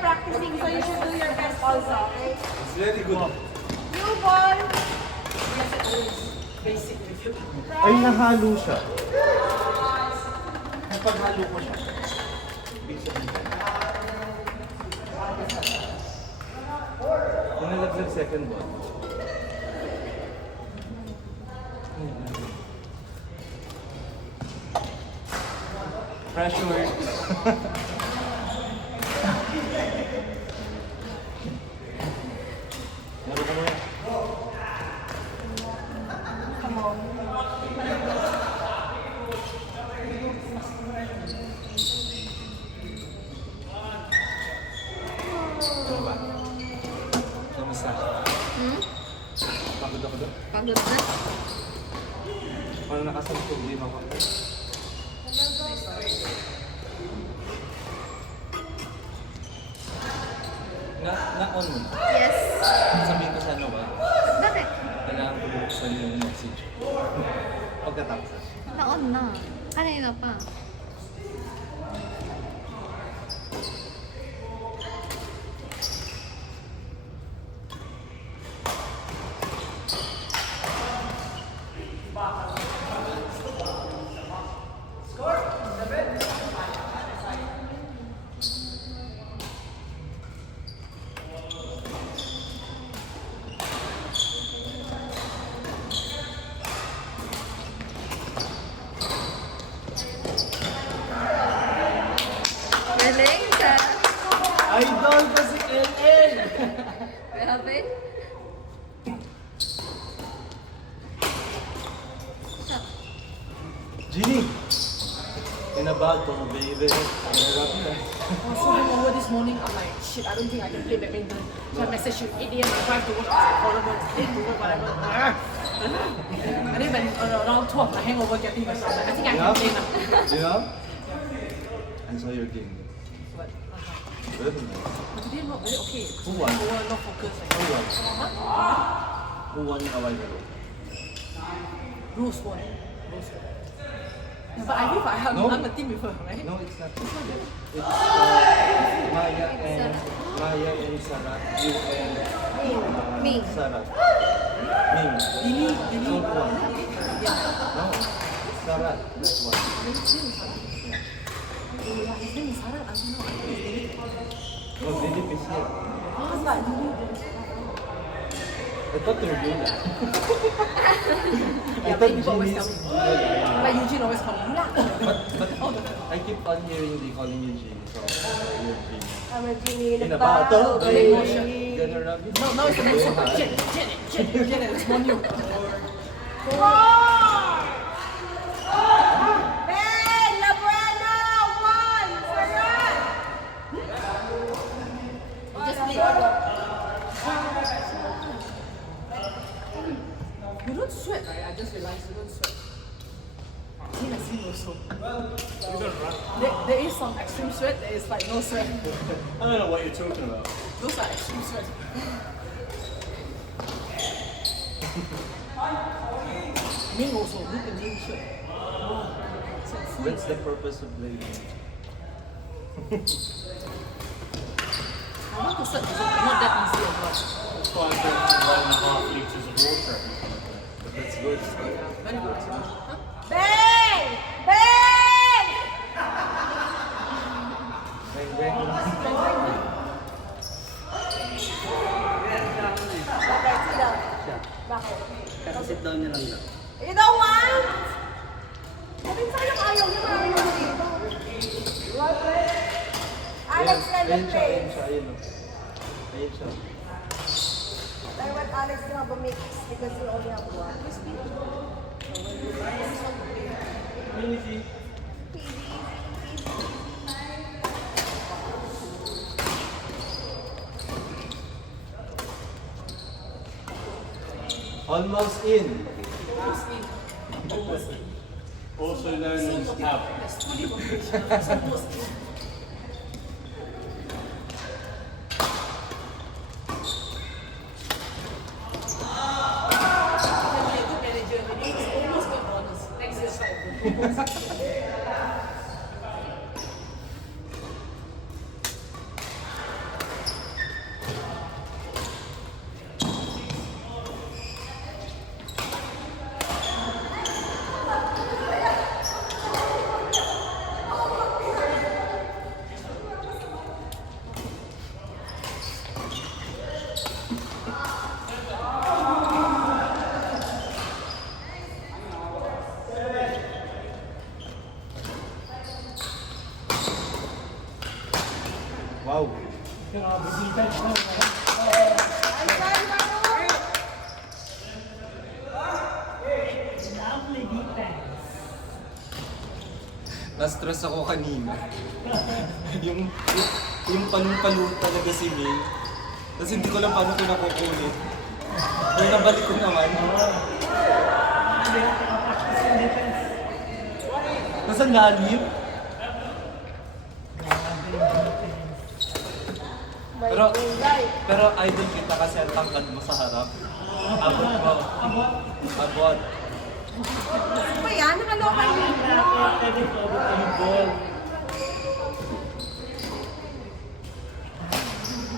Practicing, so you should do your best also, okay? It's very good. You ball. Ay, nahalo siya. Napaghalo ko siya. Ibig sabihin. Kung nalaglag second ball. Pressure. Laro ka muna. Come on. Ano ba? Kamusta? Pagod ako doon. Pagod na. Paano nakasampog din ako? Na-on mo na. Yes. Sabihin ko sa ano ba? Bakit? Kailangan ko buksan yung message. Pagkatapos. Na-on na. Kanina pa. Galing siya. Idol ko si LL! Grabe. Ginny! Kinabato, baby. Hirap na. I saw him over this morning. I'm like, shit, I don't think I can play badminton. So I messaged you 8 a.m. I drive to work. I was like, horrible. Late to work, whatever. And then when around 12, I hangover getting myself. Like, I think I can play now. You know? I saw your game. But, Good, man. but today not very okay. Who won? Over, not focused. Like, Who won? Who won a while ago? Rose won. Rose won. Yeah, but I think No. I'm the team with her, right? No, it's not. It's Maya and Sarah. You and Ming. Sarah. Ming. Dini. No, one. Yeah. No. Sarah. This one. His name is Sarah. Yeah, his name is Sarah. I don't know. I think it's Dini. No, Dilip is here. Oh, it's like Dini. I thought they were doing that. I Yeah, thought people always tell Geni's. me. Like Eugene always call me. But I keep on hearing they calling you Genie, so you're Genie. I'm a genie In in a a bottle, bottle, baby. baby. Gonna rub it. No, now it's the next one. Jenny, it's more new. Ben, Labuena, one, Sarah. Just play. You don't sweat, right? I just realized you don't sweat. See, I see also. You don't run. There is some extreme sweat, there is like no sweat. I don't know what you're talking about. Those are extreme sweat. Ming also, look at Ming sweat. So full. What's the purpose of blading? I want to sweat, it's not that easy as well. That's why I drink 1.5 liters of water. But that's good. Very good. Huh? Ben! Ben! Bang, bang. Bakit? Sila? Bakit? Kasi sit down niya lang daw. You don't want? Sabi sayang ayaw niya marami mo dito. Alex, let Ayun me siya, ayun play. siya, ayun o. Ayun siya. I want Alex to have a mix because we only have one. Easy. Easy, easy. Almost in. Also learning stuff. Wow. Na-stress ako kanina. yung panong-panon talaga si May. Tapos hindi ko lang paano ko nakukulit. Kung nabalik ko naman. Nasaan lalim? Pero idol kita kasi ang tangkad mo sa harap. Abot mo. Abot. Ano ba yan? Nakalokan mo.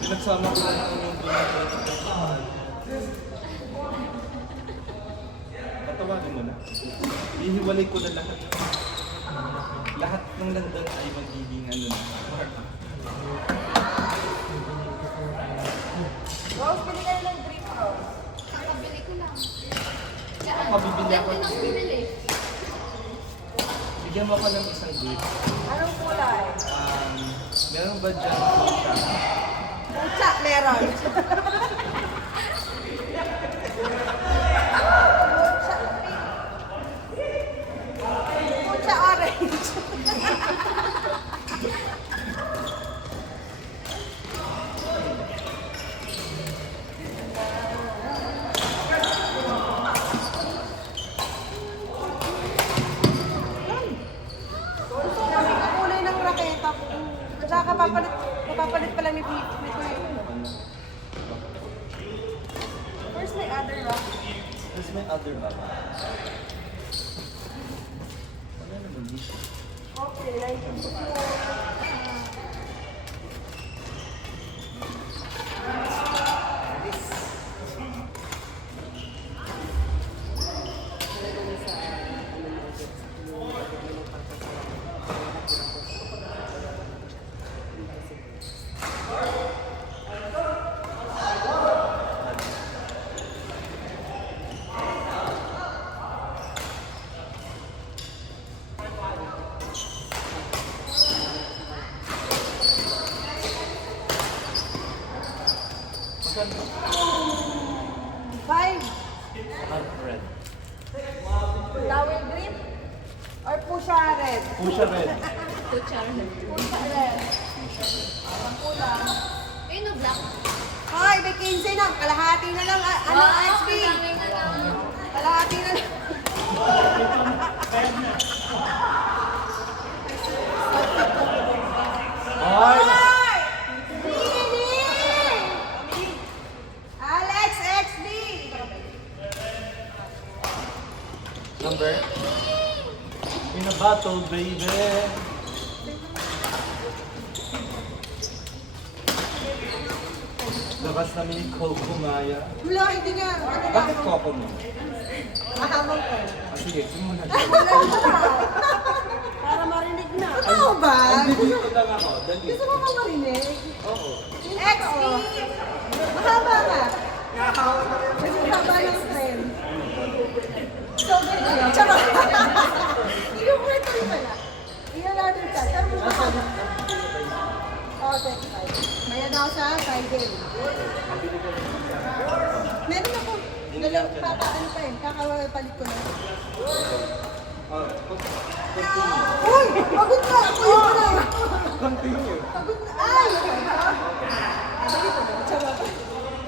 Pinagsama ko lang yung pinag-pinag. Patawagin mo na. Ihiwalay ko na lahat. Lahat ng landan ay magiging ano na. Rose, pili kayo ng drink, Rose. Kakabili ko lang. Makabibili ako. Yan din ang bumili. Bigyan mo ako ng isang grip. Anong kulay? Meron ba dyan pusa? Pucha, meron. Pucha orange. Gusto ko kasi kakulay ng raketa ko. At saka kapapalit pa lang ni Kuya. Where's my other rock? There's my other bag. Ano naman dito? Okay, 1964. Magkano? 5. Red. Flower green? Or pusha red? Pusha red. Kutsara. Pusha red. Ang kulang. Eh, no black. Hoy, may 15 na. Kalahati na lang. Ano, XP? Madami na lang. Kalahati na lang. Ay! Hoy! Dini! Alex, XB! Number? In a battle, baby! Labas namin ni Coco Maya. Wala, hindi nga. Ano Bakit lang? Coco mo? Mahamang ko. Sige, simula. Wala na. Para marinig na. Totoo ba? Dito lang ako. Dali. Gusto mo ba marinig? Oo. XB! Mahaba ka. Mahaba ng trend. So, ganyan. Charot. Hindi ko kwento rin pala. Iyan natin ka. Tara mo ba? Oh, 25. Mayroon ako sa Friday. Meron ako. Dalawang papaano pa yun. Kakapalit ko lang. Continue. Uy! Pagod na! Ako yung pala!